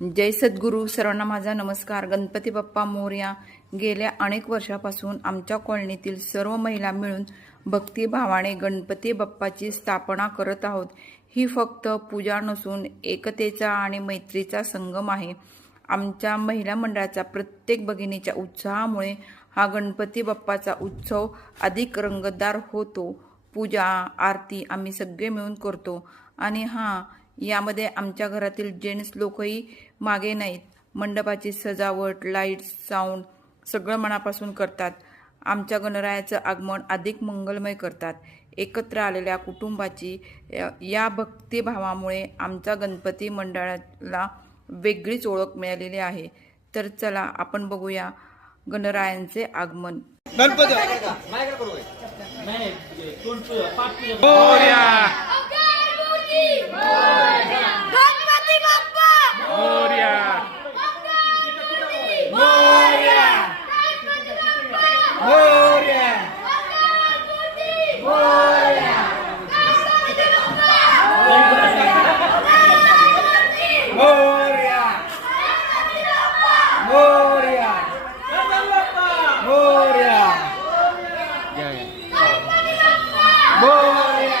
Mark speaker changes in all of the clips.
Speaker 1: जय सद्गुरू सर्वांना माझा नमस्कार. गणपती बाप्पा मोर्या गेल्या अनेक वर्षापासून आमच्या कॉलनीतील सर्व महिला मिळून भक्तिभावाने गणपती बाप्पाची स्थापना करत आहोत. ही फक्त पूजा नसून एकतेचा आणि मैत्रीचा संगम आहे. आमच्या महिला मंडळाचा प्रत्येक भगिनीच्या उत्साहामुळे हा गणपती बाप्पाचा उत्सव अधिक रंगतदार होतो. पूजा आरती आम्ही सगळे मिळून करतो. आणि हां यामध्ये आमच्या घरातील जेंट्स लोकही मागे नाहीत. मंडपाची सजावट लाइट साऊंड सगळं मनापासून करतात. आमच्या गणरायाचं आगमन अधिक मंगलमय करतात. एकत्र आलेल्या कुटुंबाची या- या भक्तिभावामुळे आमच्या गणपती मंडळाला वेगळीच ओळख मिळालेली आहे. तर चला आपण बघूया गणरायांचे आगमन.
Speaker 2: गणपती!
Speaker 3: गणपती बाप्पा
Speaker 2: मोर्या मोर्या मोर्या मोर्या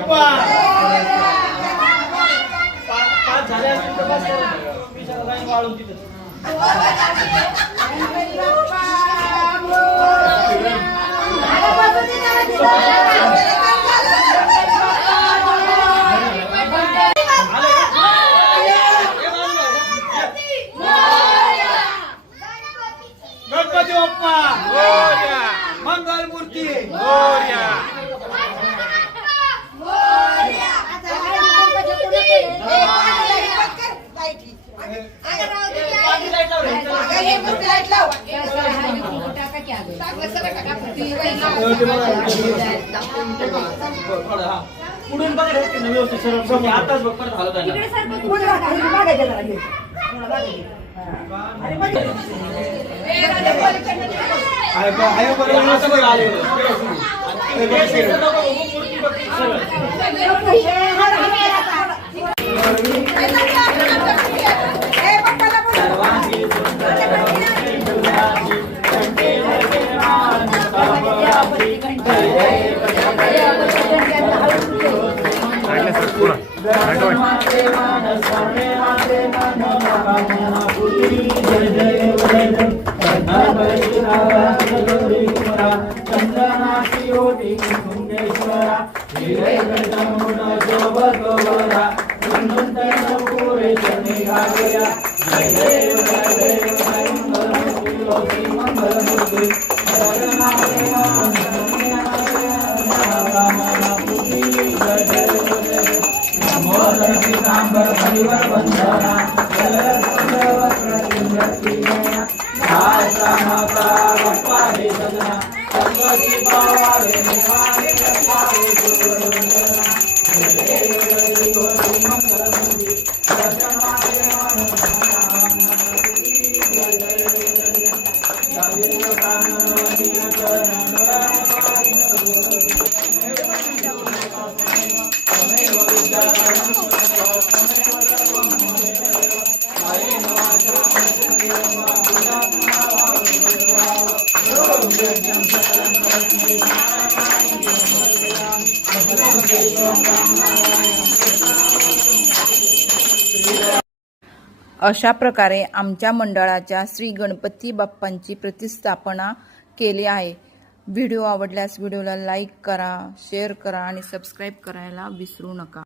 Speaker 3: गणपती बाप्पा गणपती
Speaker 4: पुढून बघा व्यवस्थित सरळ. आताच बघ परत हलत आहे
Speaker 2: Jai Jai
Speaker 4: Jai Jai తాంబర పరివర్బంధనా
Speaker 1: अशा प्रकारे आमच्या मंडळाच्या श्री गणपती बाप्पांची प्रतिस्थापना केली आहे. व्हिडिओ आवडल्यास व्हिडिओला लाईक करा शेअर करा आणि सबस्क्राईब करायला विसरू नका.